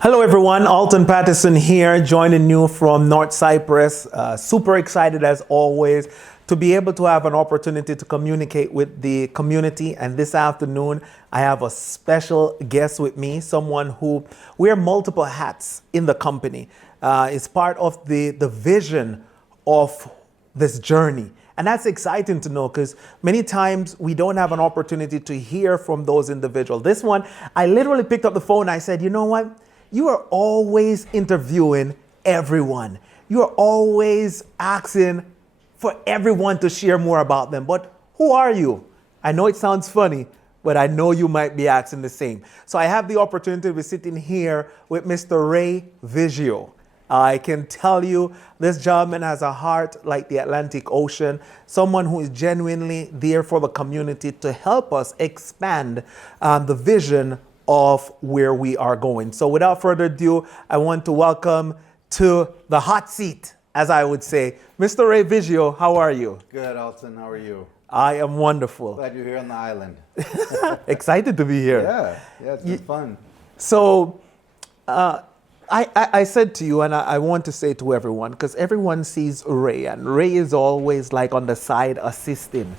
Hello everyone, Alton Patterson here, joining you from North Cyprus. Super excited as always to be able to have an opportunity to communicate with the community. And this afternoon, I have a special guest with me, someone who wears multiple hats in the company. Is part of the vision of this journey. And that's exciting to know because many times we don't have an opportunity to hear from those individuals. This one, I literally picked up the phone and I said, you know what? You are always interviewing everyone. You are always asking for everyone to share more about them. But who are you? I know it sounds funny, but I know you might be asking the same. So I have the opportunity to be sitting here with Mr. Ray Vidrio. I can tell you this gentleman has a heart like the Atlantic Ocean, someone who is genuinely there for the community to help us expand the vision of where we are going. So without further ado, I want to welcome to the hot seat, as I would say, Mr. Ray Vidrio. How are you? Good, Alton. How are you? I am wonderful. Glad you're here on the island. Excited to be here. Yeah, it's been fun. So I said to you, and I want to say to everyone, because everyone sees Ray, and Ray is always like on the side assisting,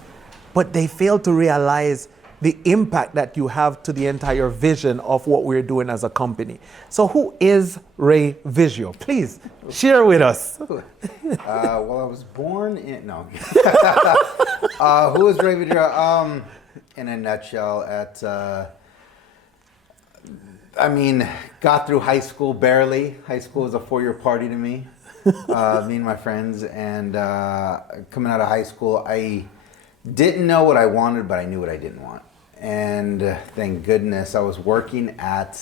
but they fail to realize the impact that you have to the entire vision of what we're doing as a company. So who is Ray Vidrio? Please share with us. Well, I was born in, no. Who is Ray Vidrio? In a nutshell, got through high school barely. High school was a 4-year party to me, me and my friends. And coming out of high school, I didn't know what I wanted, but I knew what I didn't want. And thank goodness I was working at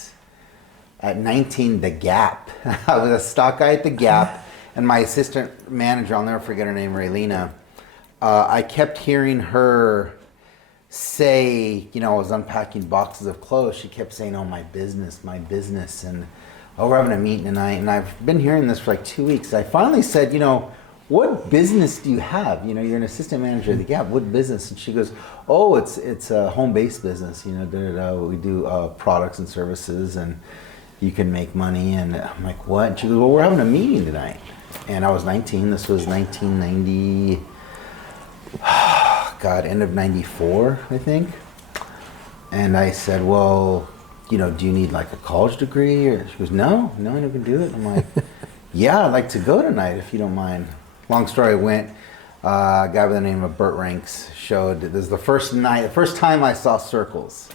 19, The Gap. I was a stock guy at The Gap, and my assistant manager, I'll never forget her name, Raylina, I kept hearing her say, I was unpacking boxes of clothes. She kept saying, oh, my business. And we're having a meeting tonight. And I've been hearing this for like 2 weeks. I finally said, what business do you have? You're an assistant manager at The Gap. What business? And she goes, oh, it's a home-based business. We do products and services, and you can make money. And I'm like, what? And she goes, well, we're having a meeting tonight. And I was 19. This was 1990, end of 94, I think. And I said, well, do you need like a college degree? Or she goes, no, I never do it. I'm like, yeah, I'd like to go tonight if you don't mind. Long story went, a guy by the name of Burt Ranks showed, this is the first time I saw circles,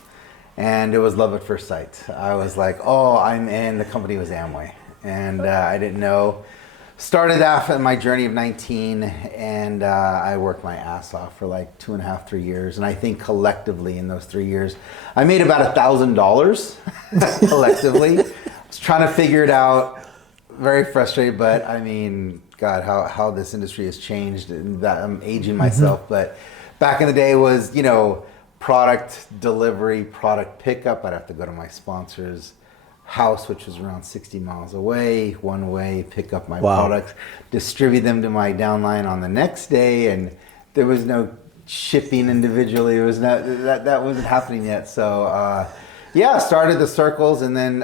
and it was love at first sight. I was like, oh, I'm in. The company was Amway, and I didn't know. Started off my journey of 19, and I worked my ass off for like 2.5, 3 years, and I think collectively in those 3 years, I made about $1,000 collectively. I was trying to figure it out. Very frustrated, but God, how this industry has changed, and that I'm aging myself. But back in the day was, product delivery, product pickup. I'd have to go to my sponsor's house, which was around 60 miles away, one way, pick up my products, distribute them to my downline on the next day, and there was no shipping individually. It was not that wasn't happening yet. So started the circles, and then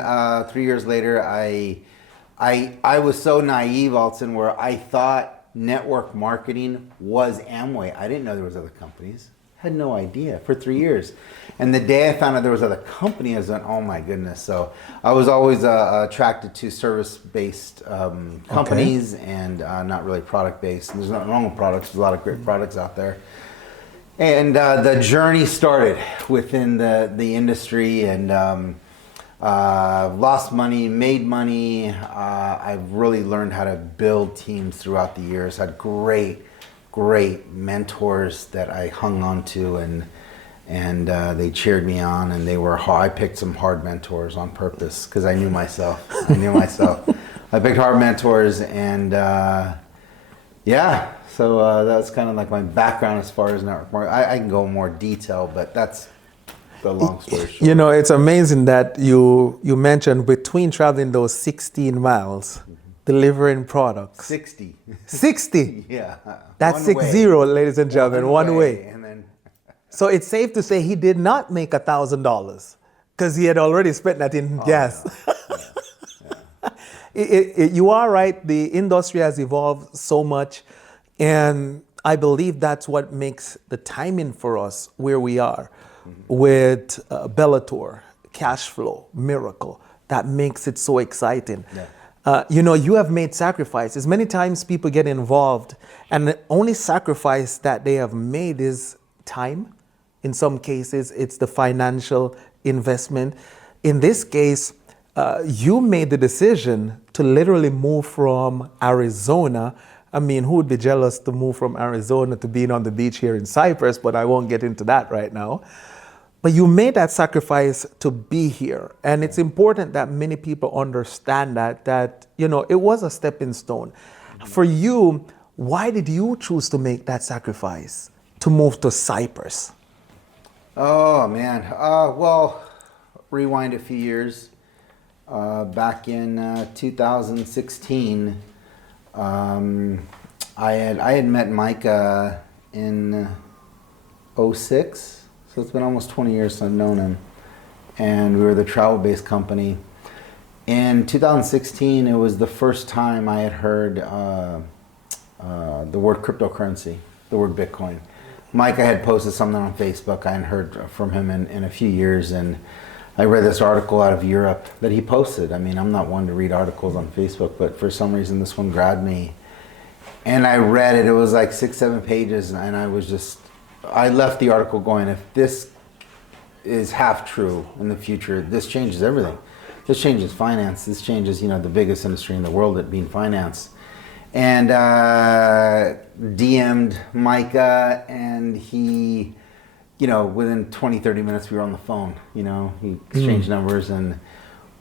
3 years later, I was so naive, Alton, where I thought network marketing was Amway. I didn't know there was other companies. Had no idea for 3 years. And the day I found out there was other companies, I was like, oh my goodness. So I was always attracted to service-based companies and not really product-based. And there's nothing wrong with products. There's a lot of great products out there. And the journey started within the industry, and lost money, made money. I've really learned how to build teams throughout the years. Had great mentors that I hung on to, and they cheered me on, and they were hard. I picked some hard mentors on purpose because I knew myself. I picked hard mentors, and so that's kind of like my background as far as network marketing. I can go in more detail, but that's the long story short. It's amazing that you mentioned between traveling those 16 miles, delivering products. 60. 60? Yeah. That's 60, ladies and gentlemen, one way. And then So it's safe to say he did not make $1,000 because he had already spent that in gas. No. You are right. The industry has evolved so much, and I believe that's what makes the timing for us where we are with Bellator, cash flow, miracle. That makes it so exciting. Yeah. You have made sacrifices. Many times people get involved, and the only sacrifice that they have made is time. In some cases, it's the financial investment. In this case, you made the decision to literally move from Arizona. I mean, who would be jealous to move from Arizona to being on the beach here in Cyprus? But I won't get into that right now. But you made that sacrifice to be here. And it's important that many people understand that it was a stepping stone. For you, why did you choose to make that sacrifice to move to Cyprus? Oh, man. Well, rewind a few years. Back in 2016, I had met Micah in 06. So it's been almost 20 years since I've known him. And we were the travel-based company. In 2016, it was the first time I had heard the word cryptocurrency, the word Bitcoin. Micah had posted something on Facebook. I hadn't heard from him in a few years. And I read this article out of Europe that he posted. I mean, I'm not one to read articles on Facebook, but for some reason this one grabbed me. And I read it. It was like 6-7 pages, and I left the article going, if this is half true in the future, this changes everything. This changes finance. This changes, the biggest industry in the world, it being finance. And DM'd Micah, and he, within 20, 30 minutes we were on the phone. He exchanged numbers, and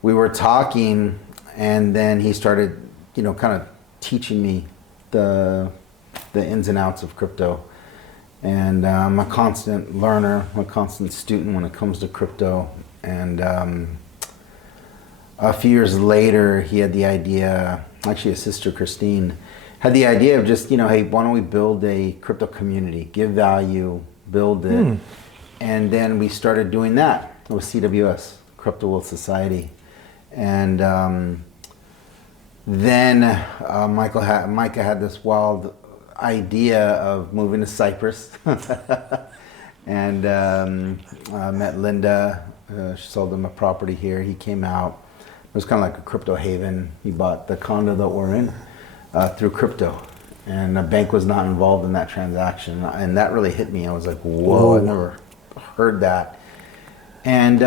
we were talking, and then he started, kind of teaching me the ins and outs of crypto. And I'm a constant learner, I'm a constant student when it comes to crypto. And a few years later, he had the idea, actually his sister Christine, had the idea of just, hey, why don't we build a crypto community, give value, build it. And then we started doing that with CWS, Crypto World Society. And then Micah had this wild idea of moving to Cyprus. And met Linda. She sold him a property here. He came out. It was kind of like a crypto haven. He bought the condo that we're in through crypto. And the bank was not involved in that transaction. And that really hit me. I was like, whoa, I've never heard that. And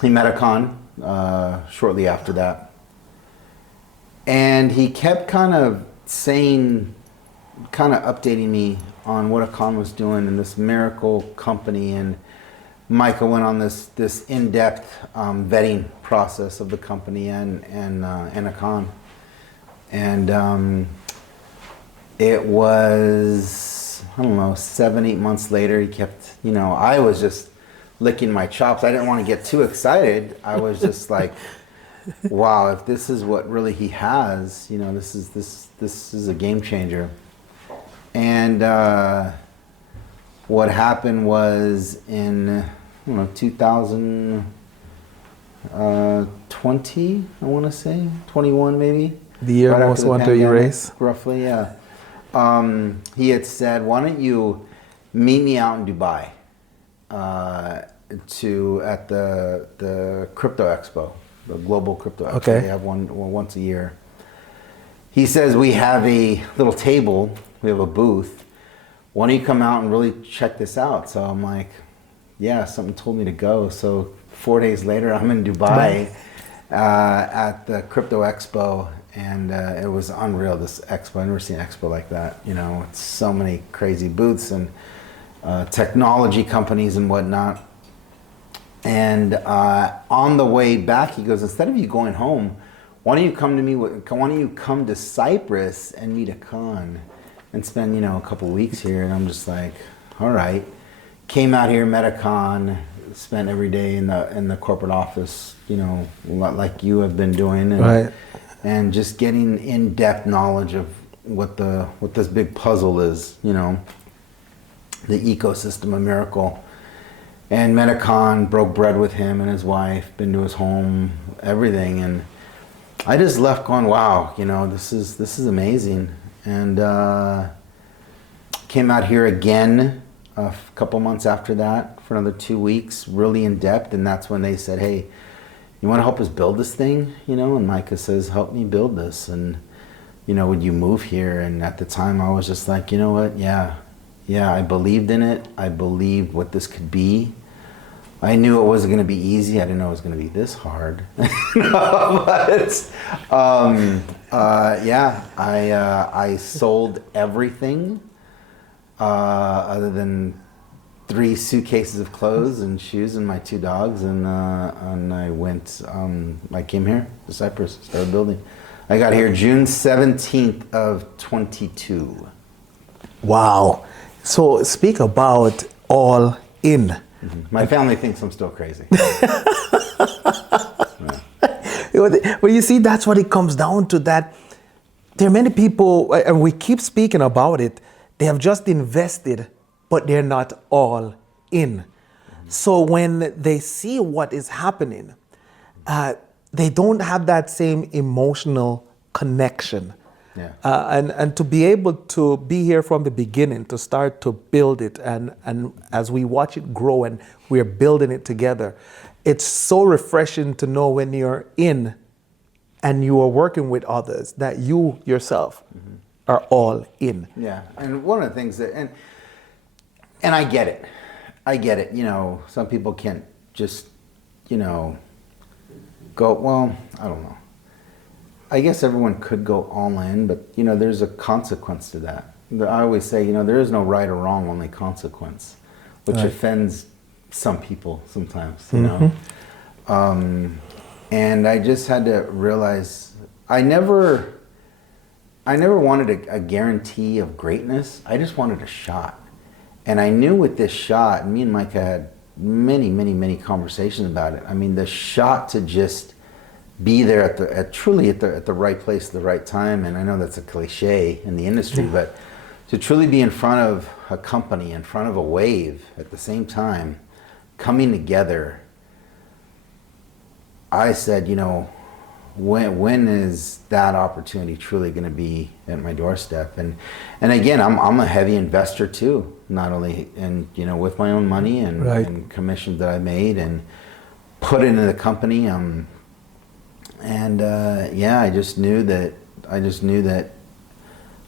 he met a con shortly after that. And he kept kind of updating me on what Akan was doing in this miracle company. And Micah went on this in-depth vetting process of the company and Akan. And it was, 7-8 months later, he kept, I was just licking my chops. I didn't want to get too excited. I was just like, wow, if this is what really he has, this is a game changer. And what happened was in 2020, I want to say 21 maybe. The year right most want to erase. Roughly, yeah. He had said, "Why don't you meet me out in Dubai at the crypto expo, the global crypto expo. Okay. They have one once a year." He says, "We have a little table. We have a booth. Why don't you come out and really check this out?" So I'm like, yeah, something told me to go. So 4 days later, I'm in Dubai at the crypto expo, and it was unreal, this expo. I've never seen an expo like that. It's so many crazy booths and technology companies and whatnot. And on the way back, he goes, "Instead of you going home, why don't you come to me? Why don't you come to Cyprus and meet Akan and spend a couple weeks here?" And I'm just like, all right. Came out here, met Akan, spent every day in the corporate office, like you have been doing, and, right. And just getting in-depth knowledge of what this big puzzle is, the ecosystem of Miracle. And met Akan, broke bread with him and his wife, been to his home, everything. And I just left going, wow, this is amazing. And came out here again a couple months after that for another 2 weeks, really in depth. And that's when they said, hey, you want to help us build this thing? And Micah says, help me build this. And, would you move here? And at the time I was just like, you know what? Yeah, I believed in it. I believed what this could be. I knew it wasn't going to be easy. I didn't know it was going to be this hard. But I sold everything other than 3 suitcases of clothes and shoes and my 2 dogs, and I went. I came here to Cyprus, started building. I got here June 17th of 22. Wow. So speak about all in. Mm-hmm. My family thinks I'm still crazy. Well, you see, that's what it comes down to, that there are many people, and we keep speaking about it, they have just invested, but they're not all in. Mm-hmm. So when they see what is happening, they don't have that same emotional connection. Yeah. And to be able to be here from the beginning, to start to build it, and as we watch it grow and we're building it together, it's so refreshing to know when you're in and you are working with others that you yourself are all in. Yeah, and one of the things that, and I get it. Some people can't just, go, well, I don't know. I guess everyone could go all in, but there's a consequence to that. I always say, there is no right or wrong, only consequence, which right. offends some people sometimes, and I just had to realize I never wanted a guarantee of greatness. I just wanted a shot. And I knew with this shot, me and Micah had many conversations about it. I mean, the shot to just be there at the right place at the right time. And I know that's a cliche in the industry, but to truly be in front of a company, in front of a wave at the same time, coming together, I said, when is that opportunity truly going to be at my doorstep? And again, I'm a heavy investor too, not only in, with my own money and, right. and commissions that I made and put it into the company. I just knew that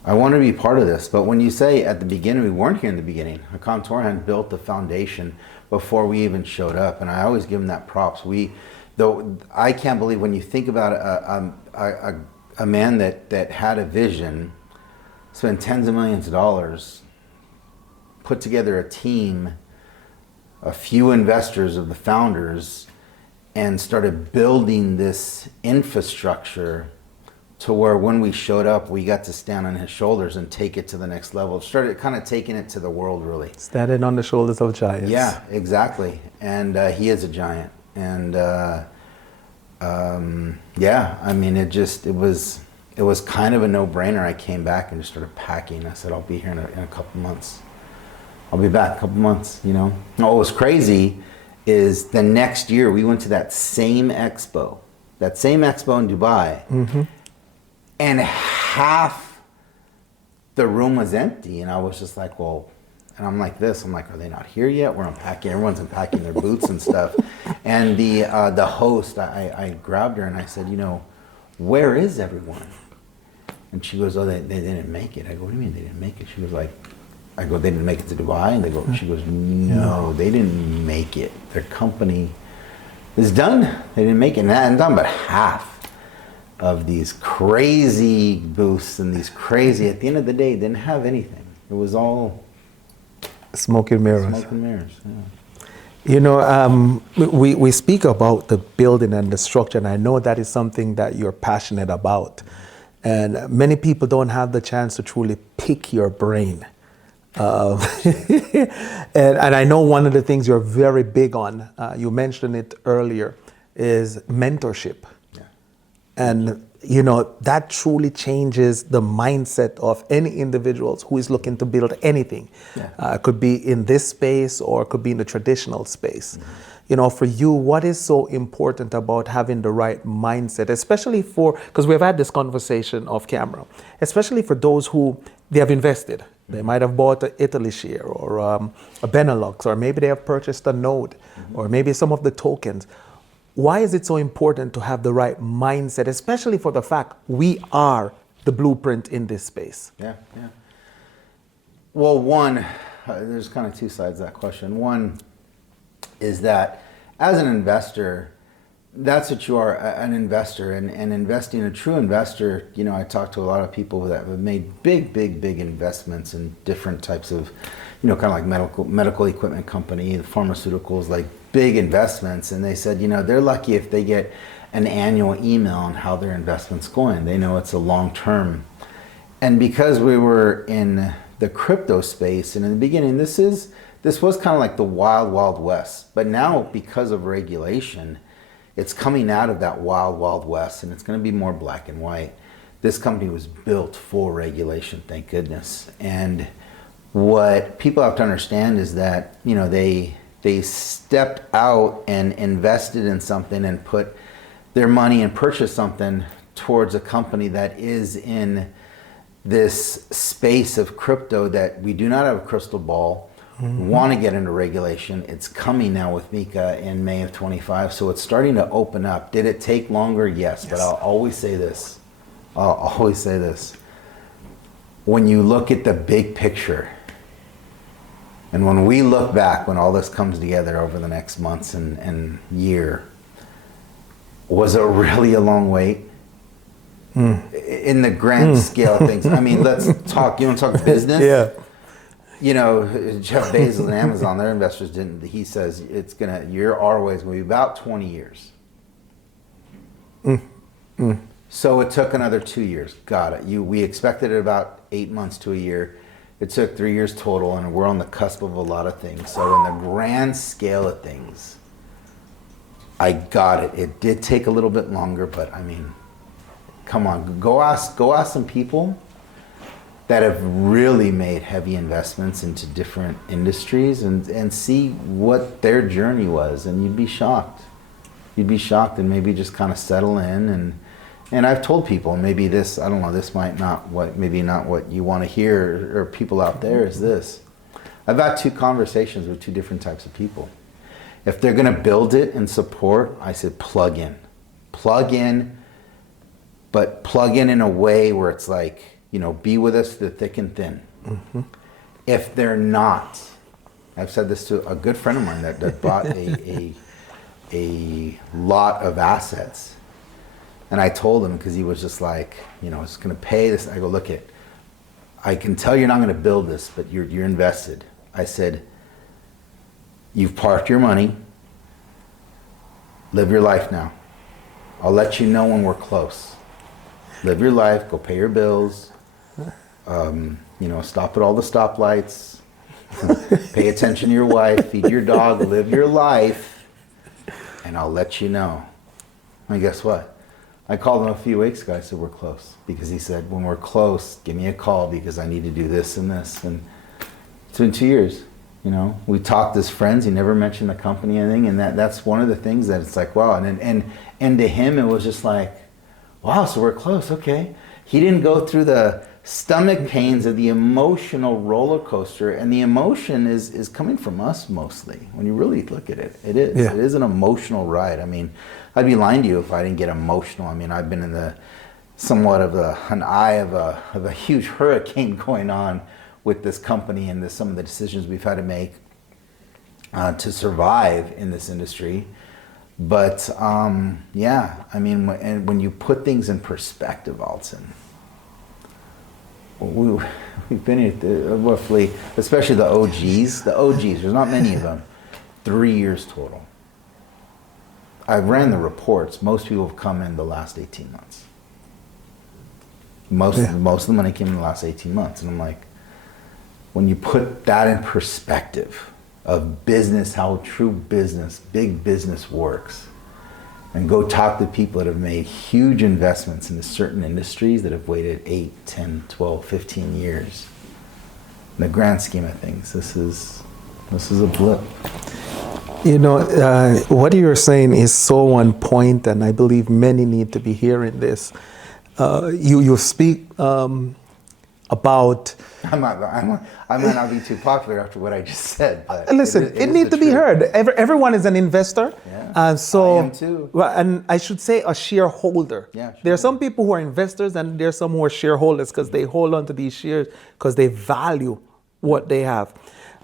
I wanted to be part of this. But when you say at the beginning, we weren't here in the beginning. Hakan Torhan built the foundation before we even showed up, and I always give him that props. Though I can't believe when you think about a man that had a vision, spent tens of millions of dollars, put together a team, a few investors of the founders, and started building this infrastructure to where when we showed up, we got to stand on his shoulders and take it to the next level. Started kind of taking it to the world, really. Standing on the shoulders of giants. Yeah, exactly. And he is a giant. And I mean, it was kind of a no-brainer. I came back and just started packing. I said, I'll be here in a couple months. I'll be back a couple months, Now, what was crazy is the next year we went to that same expo in Dubai, and half the room was empty. And I was just like, well, and I'm like this, are they not here yet? We're unpacking, everyone's unpacking their boots and stuff. And the host, I grabbed her and I said, where is everyone? And she goes, oh, they didn't make it. I go, what do you mean they didn't make it? She was like, I go, they didn't make it to Dubai? And she goes, no, they didn't make it. Their company is done. They didn't make it. And done, but half of these crazy booths and these crazy, at the end of the day, didn't have anything. It was all smoke and mirrors. Smoke and mirrors, yeah. We speak about the building and the structure, and I know that is something that you're passionate about. And many people don't have the chance to truly pick your brain. And I know one of the things you're very big on, you mentioned it earlier, is mentorship. Yeah. And that truly changes the mindset of any individuals who is looking to build anything. Yeah. It could be in this space or it could be in the traditional space. For you, what is so important about having the right mindset, especially because we've had this conversation off camera, especially for those who they have invested. They might have bought an Italy share or a Benelux, or maybe they have purchased a node, or maybe some of the tokens. Why is it so important to have the right mindset, especially for the fact we are the blueprint in this space? Yeah. Well, one, there's kind of two sides to that question. One is that as an investor, that's what you are, an investor, and investing, a true investor. I talk to a lot of people that have made big investments in different types of, kind of like medical equipment company, pharmaceuticals, like big investments, and they said, they're lucky if they get an annual email on how their investment's going. They know it's a long term. And because we were in the crypto space, and in the beginning, this was kind of like the wild west, but now because of regulation, it's coming out of that wild west, and it's going to be more black and white. This company was built for regulation, thank goodness. And what people have to understand is that they stepped out and invested in something and put their money and purchased something towards a company that is in this space of crypto that we do not have a crystal ball, want to get into regulation. It's coming now with MiCA in May of 25, so it's starting to open up. Did it take longer? Yes. But I'll always say this. When you look at the big picture, and when we look back, when all this comes together over the next months and year, was it really a long wait? In the grand scale of things. I mean, let's talk. You want to talk business? Yeah. Jeff Bezos and Amazon, their investors didn't. He says your ROA is going to be about 20 years. So it took another 2 years. Got it. We expected it about 8 months to a year. It took 3 years total, and we're on the cusp of a lot of things. So in the grand scale of things, I got it. It did take a little bit longer, but I mean, come on, go ask some people that have really made heavy investments into different industries and see what their journey was, and you'd be shocked. You'd be shocked, and maybe just kind of settle in. And I've told people, maybe this, I don't know, this might not maybe not what you want to hear, or people out there, is this. I've had 2 conversations with 2 different types of people. If they're going to build it and support, I said plug in, but plug in a way where it's like, be with us through thick and thin. If they're not, I've said this to a good friend of mine that bought a lot of assets, and I told him, because he was just like, it's going to pay this. I go, look, I can tell you're not going to build this, but you're invested. I said, you've parked your money. Live your life now. I'll let you know when we're close. Live your life. Go pay your bills. Stop at all the stoplights. Pay attention to your wife. Feed your dog. Live your life. And I'll let you know. And guess what? I called him a few weeks ago. I said, we're close. Because he said, when we're close, give me a call, because I need to do this and this. And it's been 2 years. We talked as friends. He never mentioned the company or anything. And that's one of the things that it's like, wow. And to him, it was just like, wow, so we're close. Okay. He didn't go through the stomach pains of the emotional roller coaster. And the emotion is coming from us mostly. When you really look at it, it is. Yeah. It is an emotional ride. I mean, I'd be lying to you if I didn't get emotional. I mean, I've been in somewhat of an eye of a huge hurricane going on with this company and some of the decisions we've had to make to survive in this industry. But yeah, I mean, when you put things in perspective, Alton, we've been here roughly, especially the OGs. There's not many of them. 3 years total. I ran the reports. Most people have come in the last 18 months. Most of the money came in the last 18 months. And I'm like, when you put that in perspective of business, how true business, big business works, and go talk to people that have made huge investments into certain industries that have waited 8, 10, 12, 15 years. In the grand scheme of things, this is a blip. What you're saying is so on point, and I believe many need to be hearing this. You speak about. I might not be too popular after what I just said, but Listen, it needs to be heard. Everyone is an investor. Yeah, I am too. Well, and I should say a shareholder. Yeah, sure. There are some people who are investors and there are some who are shareholders because they hold on to these shares because they value what they have.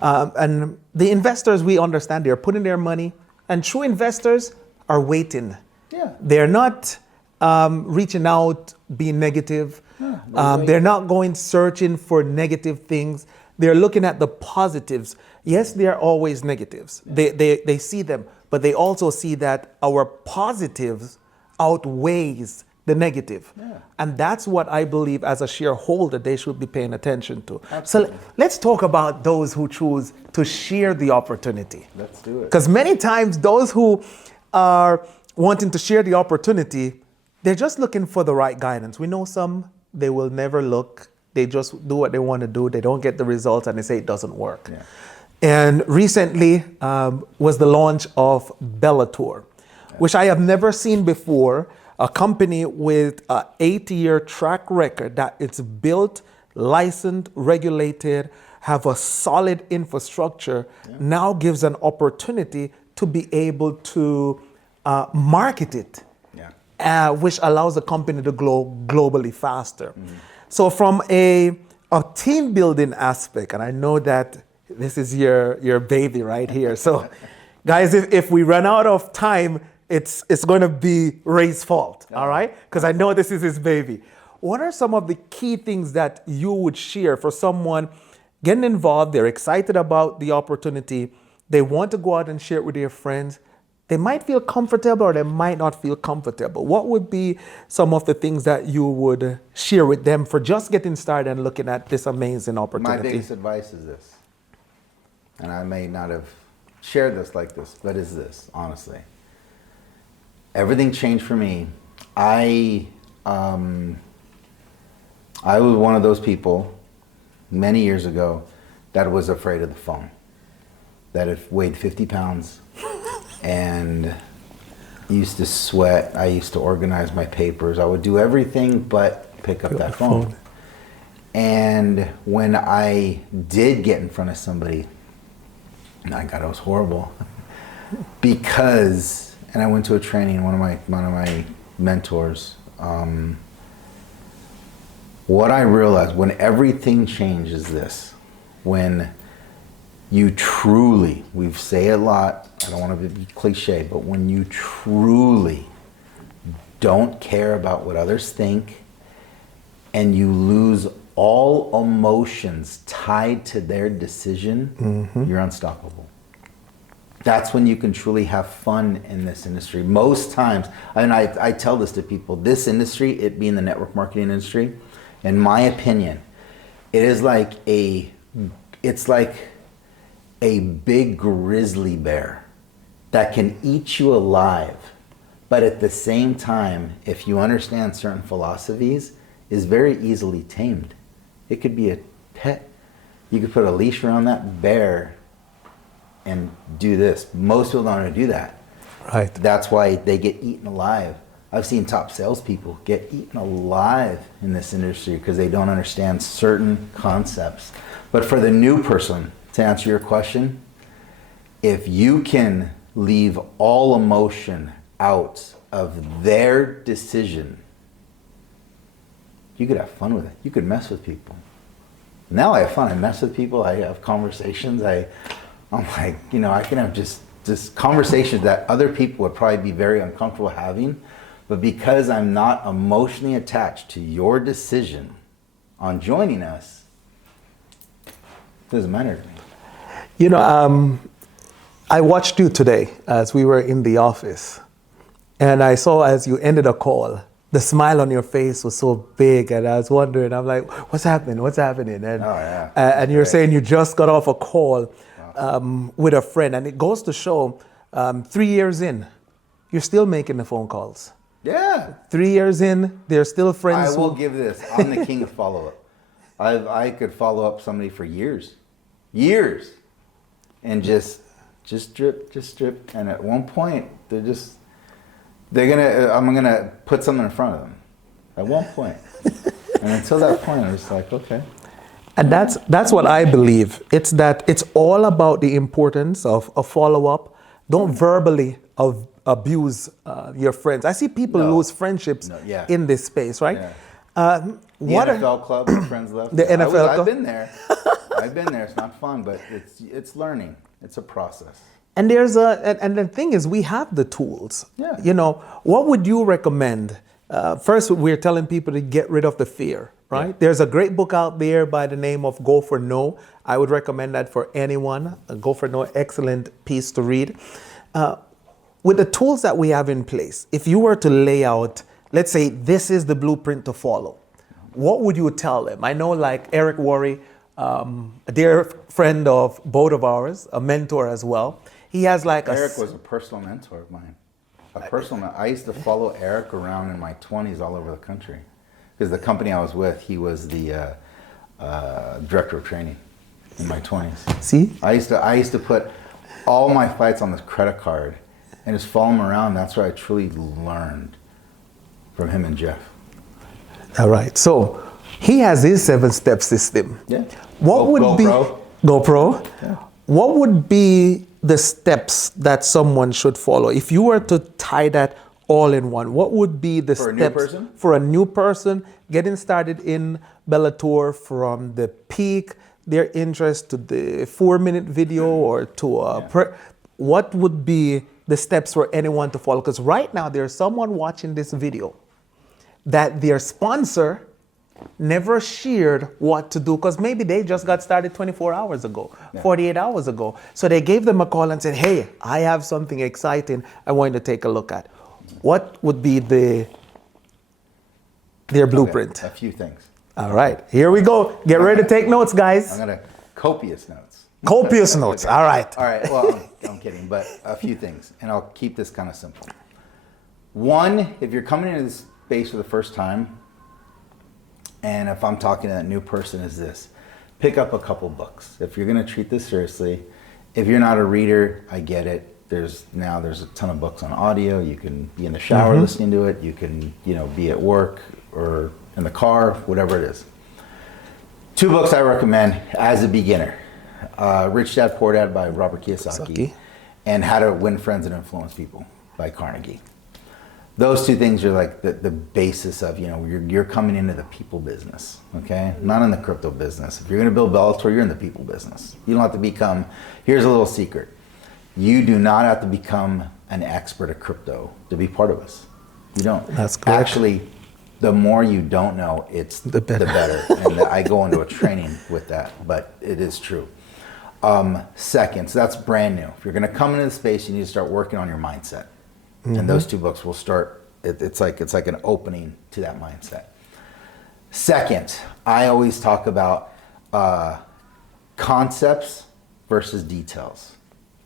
And the investors, we understand, they're putting their money, and true investors are waiting. Yeah. They're not reaching out, being negative. They're not going searching for negative things. They're looking at the positives. Yes, there are always negatives. They see them, but they also see that our positives outweighs the negative. Yeah. And that's what I believe as a shareholder they should be paying attention to. Absolutely. So let's talk about those who choose to share the opportunity. Let's do it. Because many times those who are wanting to share the opportunity, they're just looking for the right guidance. We know some, they will never look. They just do what they want to do. They don't get the results and they say it doesn't work. Yeah. And recently was the launch of Bellator, which I have never seen before. A company with an 8-year track record that it's built, licensed, regulated, have a solid infrastructure, now gives an opportunity to be able to market it, which allows the company to grow globally faster. So from a team building aspect, and I know that this is your baby right here. So guys, if we run out of time, it's going to be Ray's fault, all right? Because I know this is his baby. What are some of the key things that you would share for someone getting involved? They're excited about the opportunity. They want to go out and share it with their friends. They might feel comfortable or they might not feel comfortable. What would be some of the things that you would share with them for just getting started and looking at this amazing opportunity? My biggest advice is this, and I may not have shared this like this, but is this, honestly. Everything changed for me. I was one of those people many years ago that was afraid of the phone, that it weighed 50 pounds and used to sweat. I used to organize my papers. I would do everything but pick up that phone. And when I did get in front of somebody, my God, it was horrible. Because, and I went to a training, one of my mentors, what I realized when everything changes this, when you truly, we say a lot, I don't want to be cliche, but when you truly don't care about what others think and you lose all emotions tied to their decision, you're unstoppable. That's when you can truly have fun in this industry. Most times, and I tell this to people, this industry, it being the network marketing industry, in my opinion, it's like a big grizzly bear that can eat you alive. But at the same time, if you understand certain philosophies, is very easily tamed. It could be a pet. You could put a leash around that bear and do this. Most people don't know how to do that. Right. That's why they get eaten alive. I've seen top salespeople get eaten alive in this industry because they don't understand certain concepts. But for the new person, to answer your question, if you can leave all emotion out of their decision, you could have fun with it. You could mess with people. Now I have fun. I mess with people. I have conversations. I'm like, I can have just conversations that other people would probably be very uncomfortable having. But because I'm not emotionally attached to your decision on joining us, it doesn't matter to me. I watched you today as we were in the office, and I saw as you ended a call, the smile on your face was so big, and I was wondering, I'm like, what's happening? And you're saying you just got off a call with a friend, and it goes to show 3 years in, you're still making the phone calls. Yeah. 3 years in, they're still friends. I will give this. I'm the king of follow-up. I could follow up somebody for years, and just just drip. And at one point, I'm gonna put something in front of them. At one point. And until that point, I was like, okay. And that's what I believe. It's all about the importance of a follow-up. Don't verbally abuse your friends. I see people lose friendships in this space, right? Yeah. The NFL club, my friends left. The NFL club? I've been there. I've been there. It's not fun, but it's learning. It's a process. And the thing is, we have the tools. Yeah. You know, what would you recommend? First, we're telling people to get rid of the fear, right? Yeah. There's a great book out there by the name of Go for No. I would recommend that for anyone. Go for No, excellent piece to read. With the tools that we have in place, if you were to lay out, let's say this is the blueprint to follow, what would you tell them? I know like Eric Worre, a dear friend of both of ours, a mentor as well. He has like Eric was a personal mentor of mine. I used to follow Eric around in my 20s all over the country. Because the company I was with, he was the director of training in my 20s. See? I used to put all my fights on this credit card and just follow him around. That's where I truly learned from him and Jeff. All right. So he has his 7-step system. Yeah. What would be GoPro? Yeah. What would be the steps that someone should follow? If you were to tie that all in one, what would be the steps for a new person getting started in Bellator, from the peak, their interest, to the 4-minute video, or to what would be the steps for anyone to follow? Because right now there's someone watching this video that their sponsor never shared what to do, because maybe they just got started 24 hours ago, 48 hours ago. So they gave them a call and said, hey, I have something exciting I want you to take a look at. What would be their blueprint? Okay, a few things. All right, here we go. Get ready to take notes, guys. I'm going to copious notes. Copious notes, all right. All right, well, I'm kidding, but a few things, and I'll keep this kind of simple. One, if you're coming into this space for the first time, and if I'm talking to that new person, is this: pick up a couple books. If you're going to treat this seriously, if you're not a reader, I get it. There's a ton of books on audio. You can be in the shower listening to it. You can, be at work or in the car, whatever it is. 2 books I recommend as a beginner: Rich Dad Poor Dad by Robert Kiyosaki, and How to Win Friends and Influence People by Carnegie. Those 2 things are like the basis of, you're coming into the people business, okay? Not in the crypto business. If you're gonna build Bellator, you're in the people business. You don't have to become, here's a little secret. You do not have to become an expert at crypto to be part of us. You don't. That's correct. Actually, the more you don't know, it's the better. And I go into a training with that, but it is true. Second, so that's brand new. If you're gonna come into the space, you need to start working on your mindset. And those 2 books will start, it's like an opening to that mindset. Second, I always talk about concepts versus details.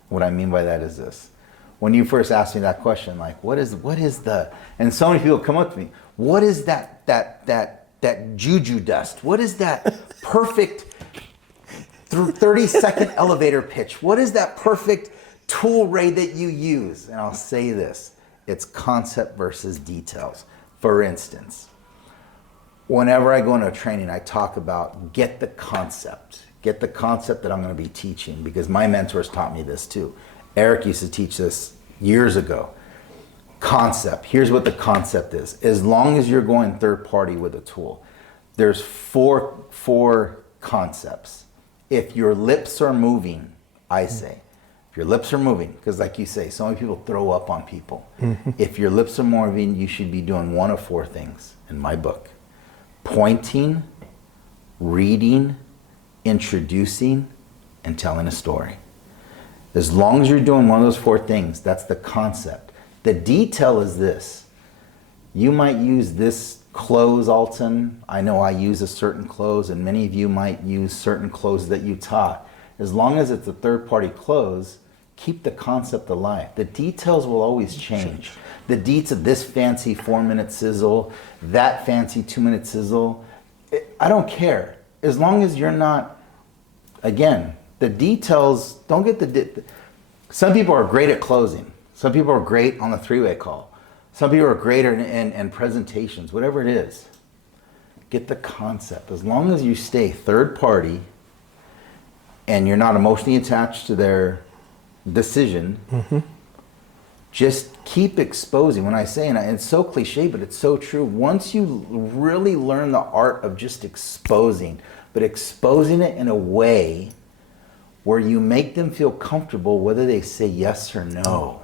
What I mean by that is this: when you first asked me that question, like, what is the, and so many people come up to me, what is that juju dust? What is that perfect 30-second elevator pitch? What is that perfect tool, Ray, that you use? And I'll say this: it's concept versus details. For instance, whenever I go into a training, I talk about get the concept that I'm going to be teaching, because my mentors taught me this too. Eric used to teach this years ago. Concept. Here's what the concept is. As long as you're going third party with a tool, there's four concepts. If your lips are moving, I say, if your lips are moving, because like you say, so many people throw up on people. If your lips are moving, you should be doing one of 4 things in my book: pointing, reading, introducing, and telling a story. As long as you're doing one of those 4 things, that's the concept. The detail is this: you might use this clothes, Alton. I know I use a certain clothes, and many of you might use certain clothes that you taught. As long as it's a third-party clothes, keep the concept alive. The details will always change. The deets of this fancy 4-minute sizzle, that fancy 2-minute sizzle, I don't care. As long as you're not, again, the details, don't get Some people are great at closing. Some people are great on the three-way call. Some people are great in presentations, whatever it is. Get the concept. As long as you stay third party and you're not emotionally attached to their decision, just keep exposing. When I say, and it's so cliche, but it's so true, once you really learn the art of just exposing, but exposing it in a way where you make them feel comfortable whether they say yes or no.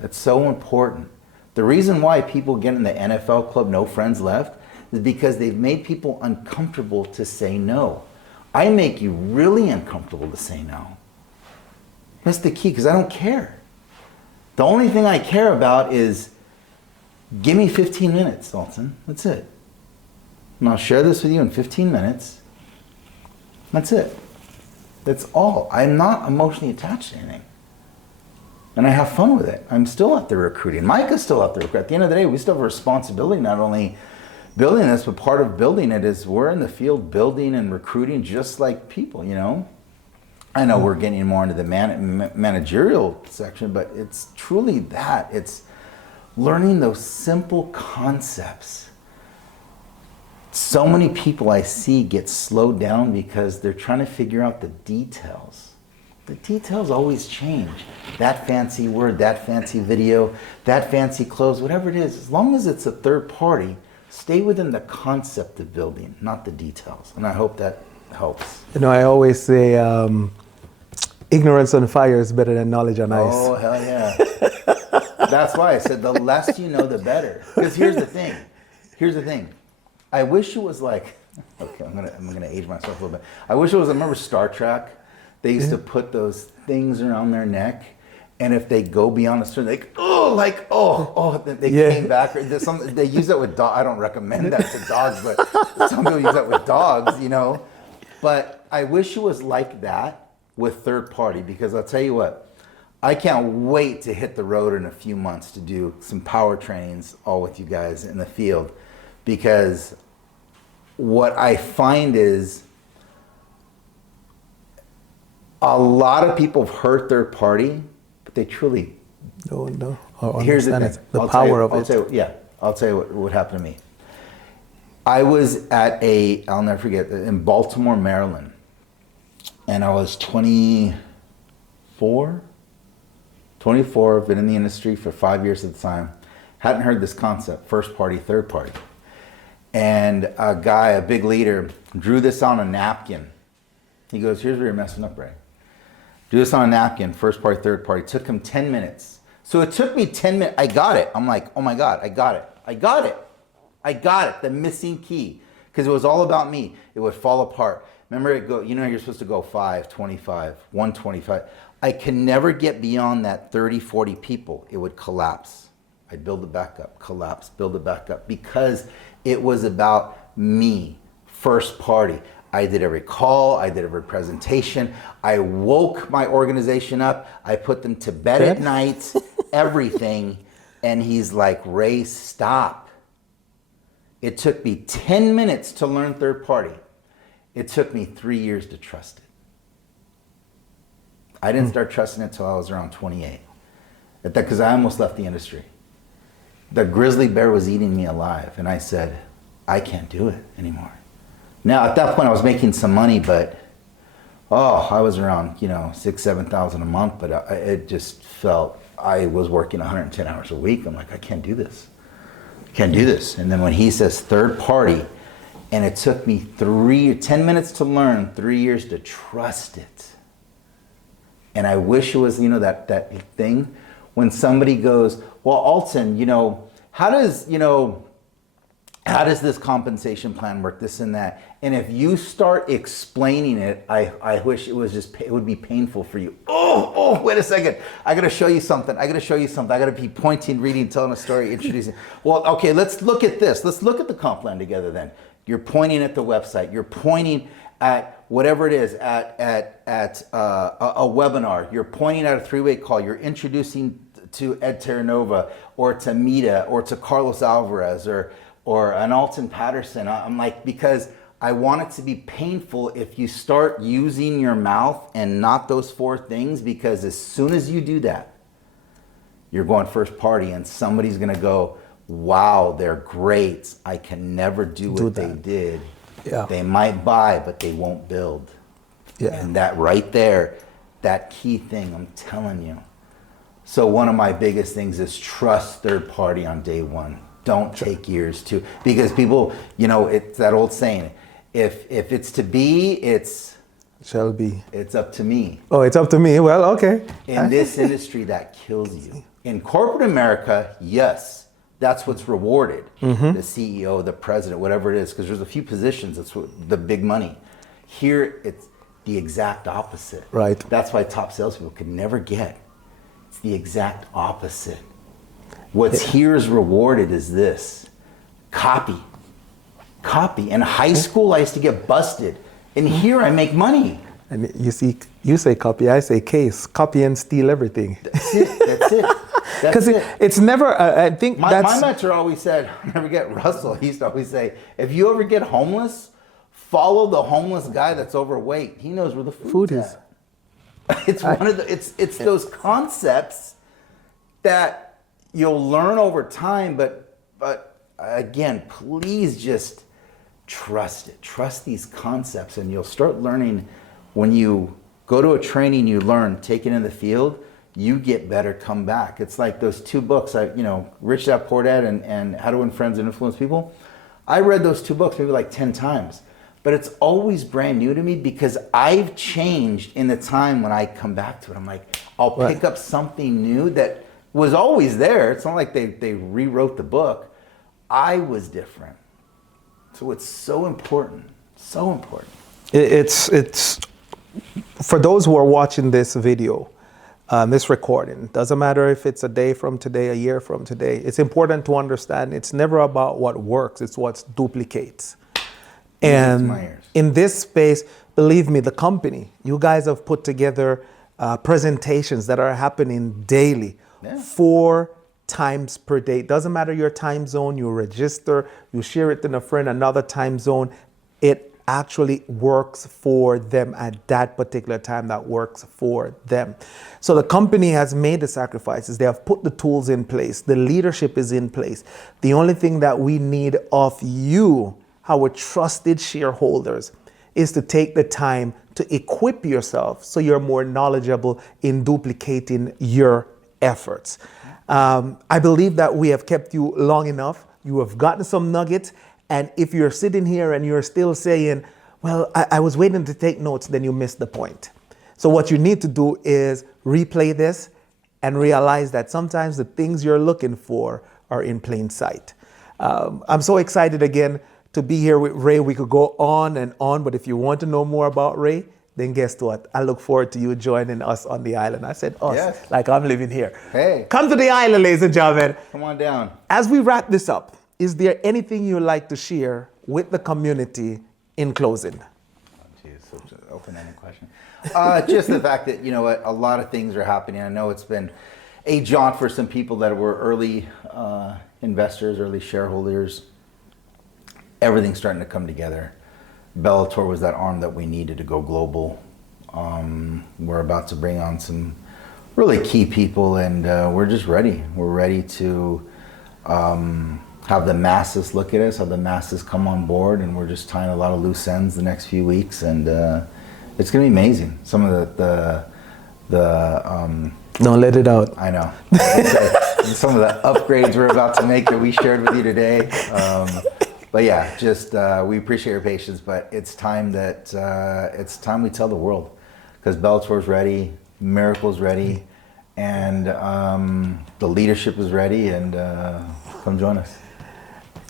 That's so important. The reason why people get in the NFL club, no friends left, is because they've made people uncomfortable to say no. I make you really uncomfortable to say no. That's the key, because I don't care. The only thing I care about is, give me 15 minutes, Dalton. That's it. And I'll share this with you in 15 minutes. That's it. That's all. I'm not emotionally attached to anything. And I have fun with it. I'm still out there recruiting. Micah's still out there recruiting. At the end of the day, we still have a responsibility, not only building this, but part of building it is we're in the field building and recruiting just like people, you know? I know we're getting more into the managerial section, but it's truly that. It's learning those simple concepts. So many people I see get slowed down because they're trying to figure out the details. The details always change. That fancy word, that fancy video, that fancy clothes, whatever it is, as long as it's a third party, stay within the concept of building, not the details. And I hope that helps. You know, I always say ignorance on fire is better than knowledge on ice. Oh, hell yeah. That's why I said the less you know, the better. Because here's the thing. Here's the thing. I wish it was like, okay, I'm gonna age myself a little bit. I wish it was, remember Star Trek? They used to put those things around their neck, and if they go beyond a certain, they came back. They use that with dogs. I don't recommend that to dogs, but some people use that with dogs, you know. But I wish it was like that with third party, because I'll tell you what, I can't wait to hit the road in a few months to do some power trainings all with you guys in the field, because what I find is a lot of people have heard third party, but they truly don't know. Here's the thing. The power of it. I'll tell you what happened to me. I was at I'll never forget, in Baltimore, Maryland, and I was 24, been in the industry for 5 years at the time, hadn't heard this concept, first party, third party. And a guy, a big leader, drew this on a napkin. He goes, here's where you're messing up, Ray. Do this on a napkin, first party, third party. It took him 10 minutes. So it took me 10 minutes. I got it. I'm like, oh my God, I got it. I got it, the missing key. Because it was all about me. It would fall apart. Remember, you're supposed to go 5, 25, 125. I can never get beyond that 30, 40 people. It would collapse. I'd build it back up, collapse, build it back up. Because it was about me, first party. I did every call, I did every presentation. I woke my organization up. I put them to bed at night, everything. And he's like, Ray, stop. It took me 10 minutes to learn third party. It took me 3 years to trust it. I didn't start trusting it till I was around 28. Because I almost left the industry. The grizzly bear was eating me alive. And I said, I can't do it anymore. Now, at that point, I was making some money, but, I was around, $6,000, $7,000 a month, but it just felt, I was working 110 hours a week. I'm like, I can't do this. Can't do this. And then when he says third party, and it took me 10 minutes to learn, 3 years to trust it. And I wish it was, that thing when somebody goes, well, Alton, how does this compensation plan work, this and that? And if you start explaining it, I wish it was it would be painful for you. Oh, wait a second. I got to show you something. I got to be pointing, reading, telling a story, introducing. Well, okay, let's look at this. Let's look at the comp plan together then. You're pointing at the website. You're pointing at whatever it is, at a webinar. You're pointing at a three-way call. You're introducing to Ed Terranova or to Mita or to Carlos Alvarez or an Alton Patterson. I'm like, because I want it to be painful if you start using your mouth and not those 4 things, because as soon as you do that, you're going first party and somebody's going to go, wow, they're great. I can never do what they did. Yeah. They might buy, but they won't build. Yeah. And that right there, that key thing, I'm telling you. So one of my biggest things is trust third party on day one. Don't take years to, because people, you know, it's that old saying, if it's to be, shall be. It's up to me. Oh, it's up to me. Well, okay. In this industry, that kills you. In corporate America, yes, that's what's rewarded. The CEO, the president, whatever it is, because there's a few positions, that's what, the big money. Here, it's the exact opposite. Right. That's why top salespeople could never get. It's the exact opposite. What's here is rewarded is this. Copy. In high school, I used to get busted. And here, I make money. And you say copy, I say case. Copy and steal everything. That's it. Because it's never, I think my mentor always said, I'll never get Russell, he used to always say, if you ever get homeless, follow the homeless guy that's overweight. He knows where the food is. It's it's those concepts that you'll learn over time, but again, please just trust it. Trust these concepts, and you'll start learning. When you go to a training, you learn, take it in the field, you get better, come back. It's like those 2 books, Rich Dad Poor Dad and How to Win Friends and Influence People. I read those 2 books maybe like 10 times, but it's always brand new to me because I've changed in the time when I come back to it. I'm like, I'll pick up something new that was always there. It's not like they rewrote the book. I was different. So it's so important, so important. It's for those who are watching this video, this recording, doesn't matter if it's a day from today, a year from today, it's important to understand it's never about what works, it's what duplicates. And in this space, believe me, the company, you guys have put together presentations that are happening daily, 4 times per day. Doesn't matter your time zone, you register, you share it in a friend, another time zone. It actually works for them at that particular time that works for them. So the company has made the sacrifices. They have put the tools in place. The leadership is in place. The only thing that we need of you, our trusted shareholders, is to take the time to equip yourself so you're more knowledgeable in duplicating your efforts. I believe that we have kept you long enough. You have gotten some nuggets. And if you're sitting here and you're still saying, well, I was waiting to take notes, then you missed the point. So what you need to do is replay this and realize that sometimes the things you're looking for are in plain sight. I'm so excited again to be here with Ray. We could go on and on, but if you want to know more about Ray, then guess what? I look forward to you joining us on the island. I said us, like I'm living here. Hey. Come to the island, ladies and gentlemen. Come on down. As we wrap this up, is there anything you'd like to share with the community in closing? Oh, geez, such an open-ended question. Just the fact that, you know what, a lot of things are happening. I know it's been a jaunt for some people that were early investors, early shareholders. Everything's starting to come together. Bellator was that arm that we needed to go global. We're about to bring on some really key people, and we're just ready. We're ready to have the masses look at us, have the masses come on board, and we're just tying a lot of loose ends the next few weeks, and it's going to be amazing. Some of the don't let it out. I know. Some of the upgrades we're about to make that we shared with you today. But yeah, just we appreciate your patience, but it's time we tell the world, because Bellator's ready, Miracle's ready, and the leadership is ready, and come join us.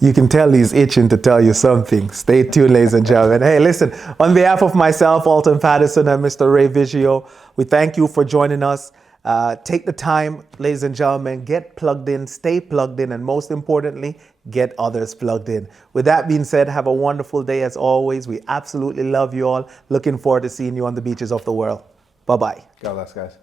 You can tell he's itching to tell you something. Stay tuned, ladies and gentlemen. Hey, listen, on behalf of myself, Alton Patterson, and Mr. Ray Vidrio, we thank you for joining us. Take the time, ladies and gentlemen, get plugged in, stay plugged in, and most importantly, get others plugged in. With that being said, have a wonderful day as always. We absolutely love you all. Looking forward to seeing you on the beaches of the world. Bye-bye. God bless, guys.